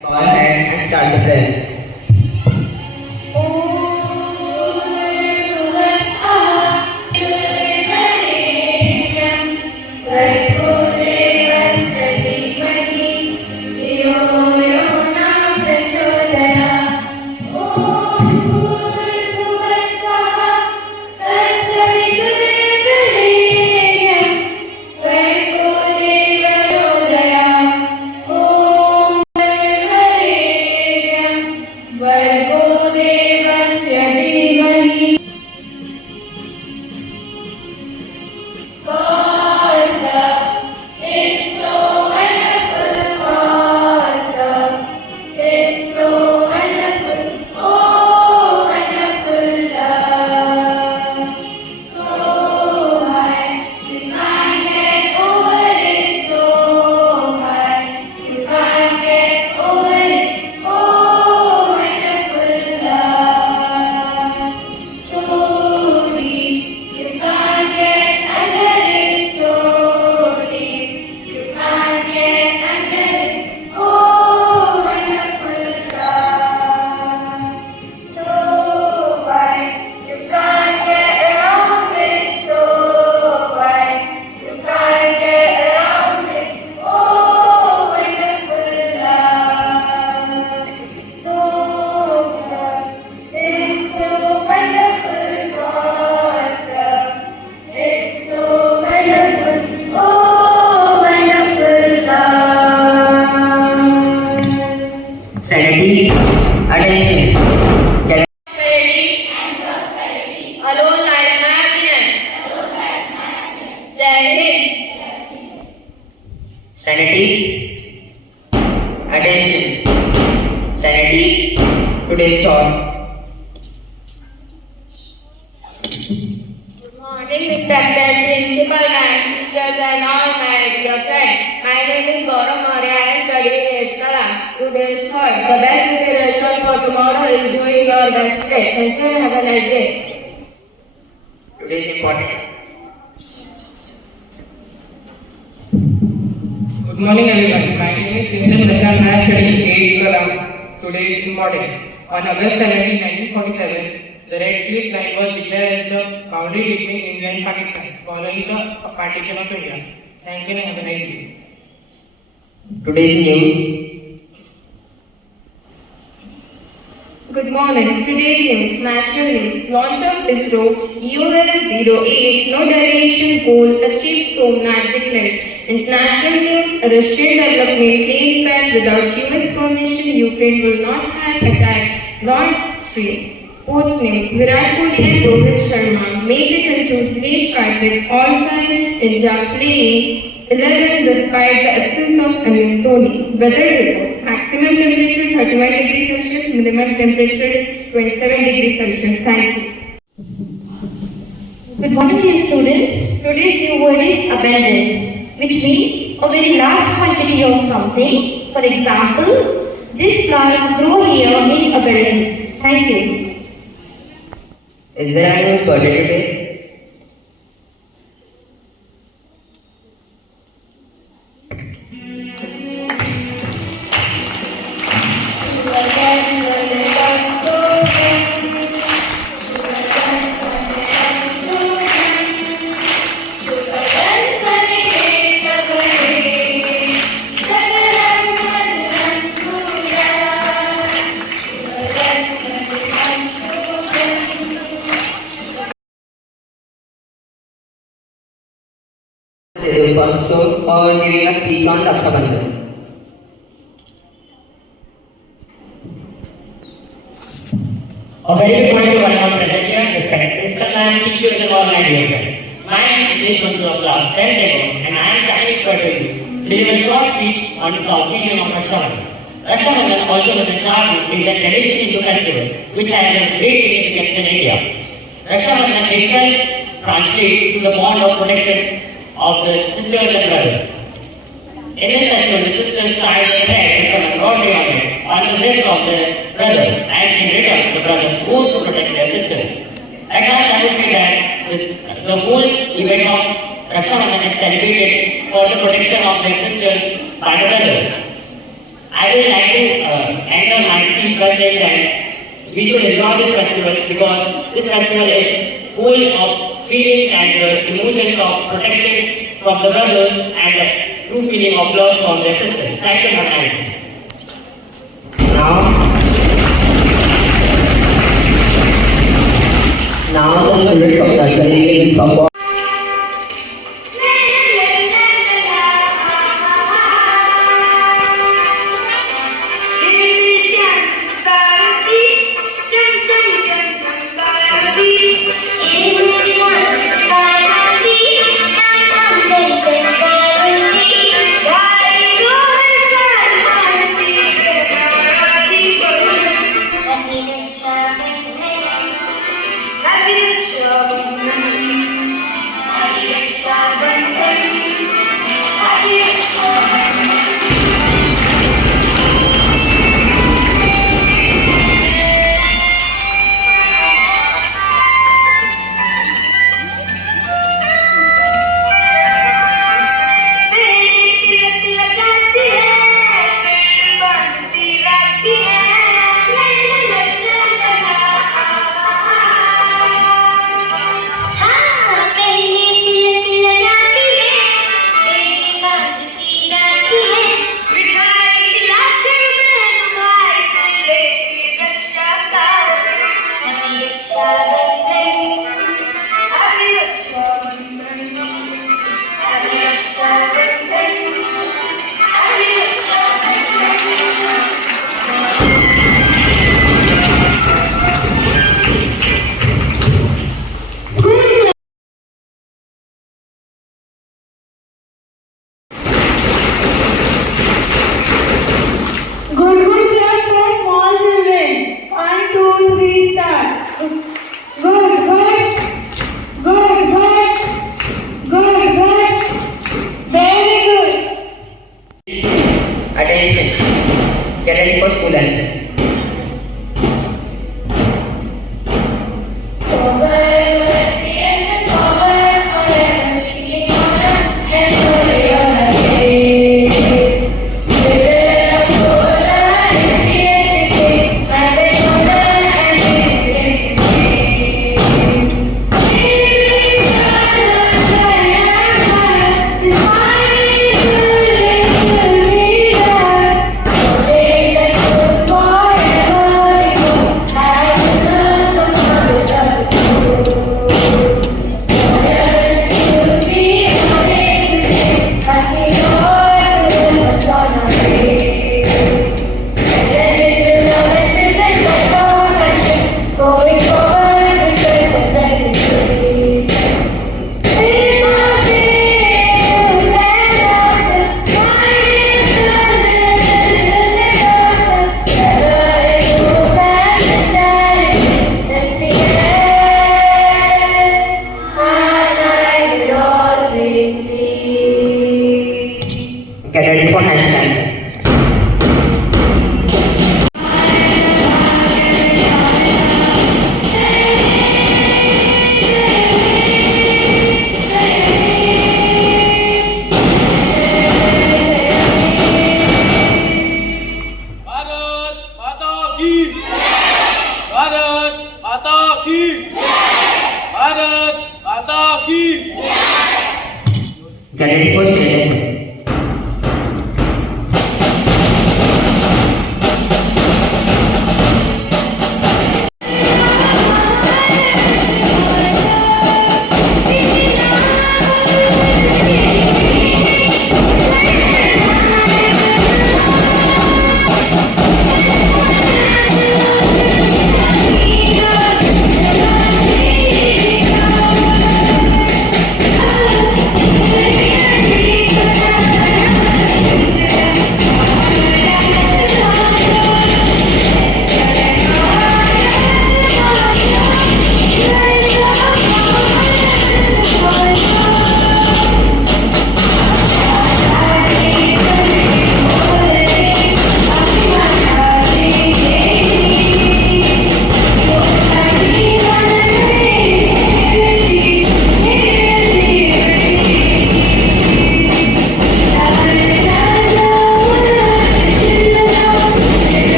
Go ahead and start the prayer. Sanity, attention. Alone lies my happiness. Jai Hind. Sanity, attention. Sanity, today's thought. Good morning, respected principal and teachers and all my dear friends. My name is Gaurav Maurya. I am studying 8th class. Today's thought. The best preparation for tomorrow is doing your best today. Thank you and have a nice day. Today's important. Good morning everyone. My name is Chintan Prashant. I am studying 8th class. Today is important. On August 17, 1947, the Red Cliff Line was declared as the boundary between India and Pakistan, following the partition of India. Thank you and have a nice day. Today's news. Good morning. Today's news, national news. Launch of ISRO EOS-08, no derivation goal achieved Somnath declared. International news, Russian development claims that without US permission, Ukraine will not have attacked Nord Stream. Sports news, Virat Kohli and Rohit Sharma made it into today's practice, all side India playing 11 despite the absence of MS Dhoni. Weather report, maximum temperature 31 degrees Celsius, minimum temperature 27 degrees Celsius. Thank you. Good morning, dear students. Today's new word is abundance, which means a very large quantity of something. For example, these flowers grow here in abundance. Thank you. Is there anyone's birthday today? They will also giving a speech on Raksha Bandhan. A very good morning to everyone present here, respected principal and teachers and all my dear friends. My name is Siddesh Bandhu of class 10 and I am standing before you to give a short speech on the occasion of Raksha Bandhan. Raksha Bandhan, also known as Rahu, is a traditional Hindu festival which has a great significance in India. Raksha Bandhan itself translates to the bond of protection of the sisters and brothers. In this festival, the sisters tie their hair with some embroidery on the wrist of their brothers, and in return, the brothers goes to protect their sisters. At last, I would say that the whole event of Raksha Bandhan is celebrated for the protection of their sisters by the brothers. I would like to end on my speech by saying that we should enjoy this festival because this festival is full of feelings and emotions of protection from the brothers and a true feeling of love from their sisters. Thank you, my friends. Now the lyrics of the Canadian song. Attention, get ready for school anthem. Get ready for national anthem. Bharat माता की भारत माता की भारत माता की Get ready for state anthem.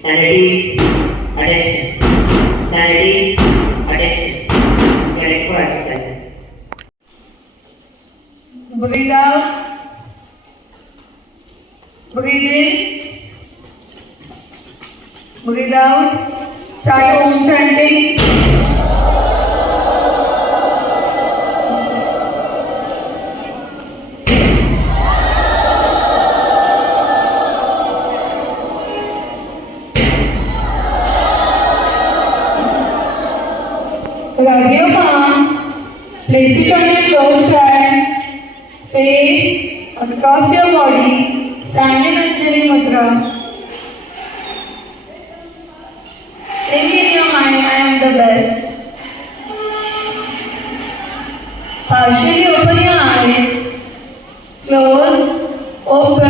Sanities, attention. Sanities, attention. We are ready for exercise. Breathe out. Breathe in. Breathe out. Start Om chanting. Rub your palm. Place it on your closed hand. Face across your body. Stand in Anjali Mudra. Think in your mind, I am the best. Partially open your eyes. Close, open.